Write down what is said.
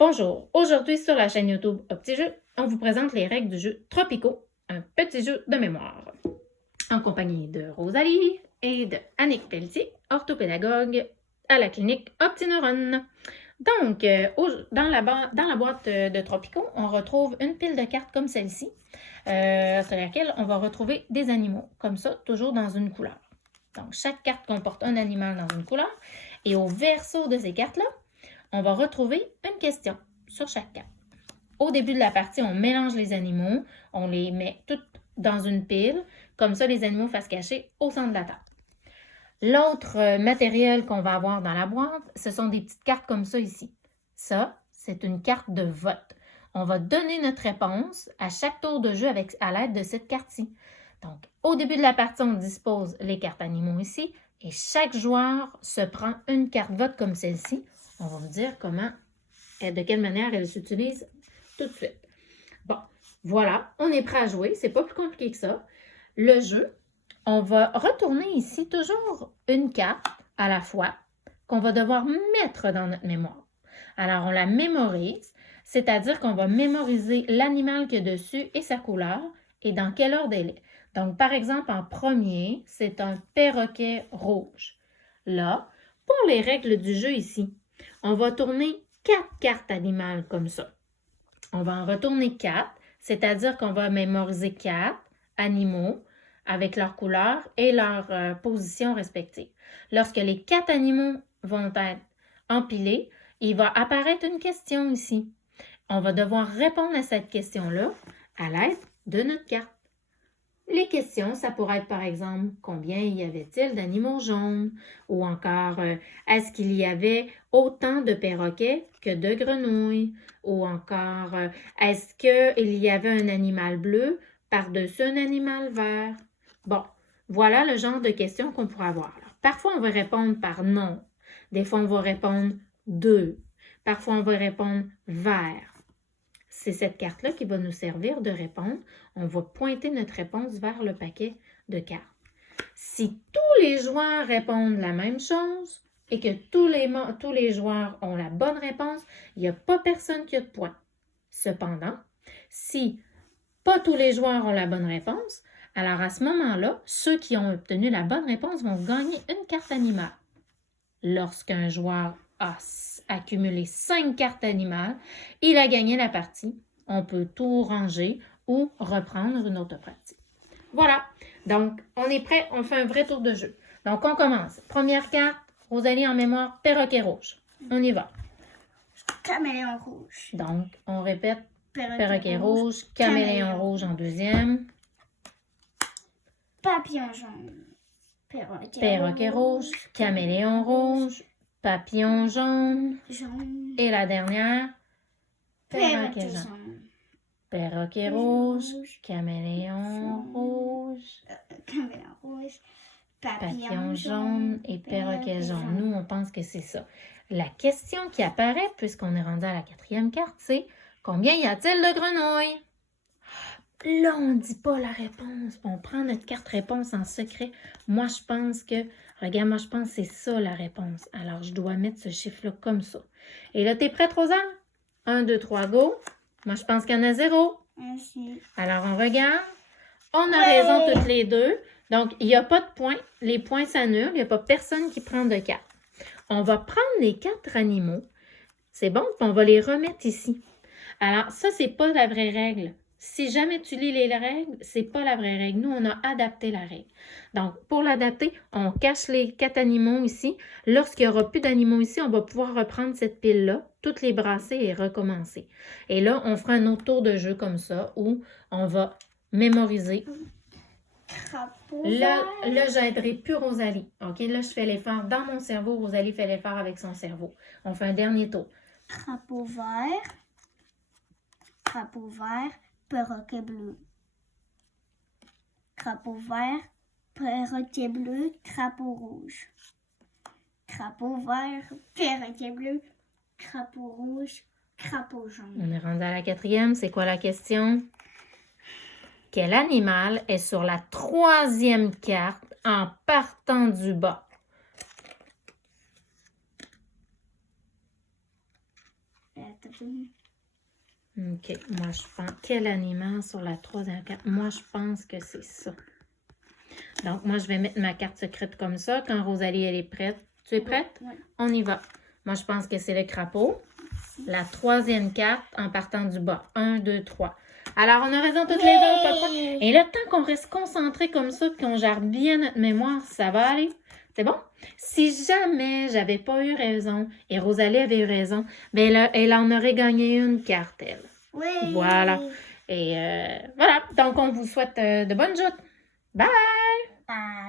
Bonjour, aujourd'hui sur la chaîne YouTube OptiJeux, on vous présente les règles du jeu Tropico, un petit jeu de mémoire. En compagnie de Rosalie et de Annick Pelletier, orthopédagogue à la clinique OptiNeuron. Donc, dans la boîte de Tropico, on retrouve une pile de cartes comme celle-ci, sur laquelle on va retrouver des animaux, comme ça, toujours dans une couleur. Donc, chaque carte comporte un animal dans une couleur, et au verso de ces cartes-là, on va retrouver une question sur chaque carte. Au début de la partie, on mélange les animaux, on les met toutes dans une pile, comme ça les animaux fassent cacher au centre de la table. L'autre matériel qu'on va avoir dans la boîte, ce sont des petites cartes comme ça ici. Ça, c'est une carte de vote. On va donner notre réponse à chaque tour de jeu à l'aide de cette carte-ci. Donc, au début de la partie, on dispose les cartes animaux ici et chaque joueur se prend une carte vote comme celle-ci. On va vous dire de quelle manière elle s'utilise tout de suite. Bon, voilà, on est prêt à jouer. C'est pas plus compliqué que ça. Le jeu, on va retourner ici toujours une carte à la fois qu'on va devoir mettre dans notre mémoire. Alors, on la mémorise, c'est-à-dire qu'on va mémoriser l'animal qu'il y a dessus et sa couleur et dans quel ordre elle est. Donc, par exemple, en premier, c'est un perroquet rouge. Là, pour les règles du jeu ici, on va tourner 4 cartes animales comme ça. On va en retourner 4, c'est-à-dire qu'on va mémoriser 4 animaux avec leur couleur et leur position respective. Lorsque les 4 animaux vont être empilés, il va apparaître une question ici. On va devoir répondre à cette question-là à l'aide de notre carte. Les questions, ça pourrait être par exemple, combien y avait-il d'animaux jaunes? Ou encore, est-ce qu'il y avait autant de perroquets que de grenouilles? Ou encore, est-ce qu'il y avait un animal bleu par-dessus un animal vert? Bon, voilà le genre de questions qu'on pourrait avoir. Alors, parfois, on va répondre par non. Des fois, on va répondre deux. Parfois, on va répondre vert. C'est cette carte-là qui va nous servir de répondre. On va pointer notre réponse vers le paquet de cartes. Si tous les joueurs répondent la même chose et que tous les joueurs ont la bonne réponse, il n'y a pas personne qui a de points. Cependant, si pas tous les joueurs ont la bonne réponse, alors à ce moment-là, ceux qui ont obtenu la bonne réponse vont gagner une carte animale. Lorsqu'un joueur a accumulé 5 cartes animales, il a gagné la partie. On peut tout ranger ou reprendre une autre partie. Voilà. Donc, on est prêt. On fait un vrai tour de jeu. Donc, on commence. Première carte, Rosalie en mémoire, perroquet rouge. On y va. Caméléon rouge. Donc, on répète. Perroquet rouge, caméléon rouge en deuxième. Papillon jaune. Perroquet rouge, caméléon rouge, papillon jaune. Et la dernière, perroquet jaune. Perroquet rouge, caméléon rouge, papillon jaune et perroquet jaune. Nous, on pense que c'est ça. La question qui apparaît, puisqu'on est rendu à la 4e carte, c'est combien y a-t-il de grenouilles? Là, on ne dit pas la réponse. On prend notre carte réponse en secret. Moi, je pense que c'est ça la réponse. Alors, je dois mettre ce chiffre-là comme ça. Et là, t'es prête, Rosa? 1, 2, 3, go. Moi, je pense qu'il y en a 0. Merci. Alors, on regarde. On a raison toutes les deux. Donc, il n'y a pas de points. Les points s'annulent. Il n'y a pas personne qui prend de carte. On va prendre les 4 animaux. C'est bon? Puis on va les remettre ici. Alors, ça, c'est pas la vraie règle. Si jamais tu lis les règles, c'est pas la vraie règle. Nous, on a adapté la règle. Donc, pour l'adapter, on cache les 4 animaux ici. Lorsqu'il n'y aura plus d'animaux ici, on va pouvoir reprendre cette pile-là, toutes les brasser et recommencer. Et là, on fera un autre tour de jeu comme ça, où on va mémoriser. Là, j'aiderai plus Rosalie. OK? Là, je fais l'effort dans mon cerveau. Rosalie fait l'effort avec son cerveau. On fait un dernier tour. Crapaud vert. Crapaud vert. Perroquet bleu. Crapaud vert, perroquet bleu, crapaud rouge. Crapaud vert, perroquet bleu, crapaud rouge, crapaud jaune. On est rendu à la 4e. C'est quoi la question? Quel animal est sur la 3e carte en partant du bas? troisième. OK. Moi, je pense... Quel animal sur la troisième carte? Moi, je pense que c'est ça. Donc, moi, je vais mettre ma carte secrète comme ça. Quand Rosalie, elle est prête. Tu es prête? Oui. On y va. Moi, je pense que c'est le crapaud. La troisième carte en partant du bas. 1, 2, 3. Alors, on a raison toutes les deux, papa. Et le temps qu'on reste concentré comme ça, puis qu'on gère bien notre mémoire, ça va aller. C'est bon? Si jamais j'avais pas eu raison et Rosalie avait eu raison, ben là, elle en aurait gagné une carte, elle. Oui. Voilà. Et voilà. Donc, on vous souhaite de bonnes joutes. Bye! Bye.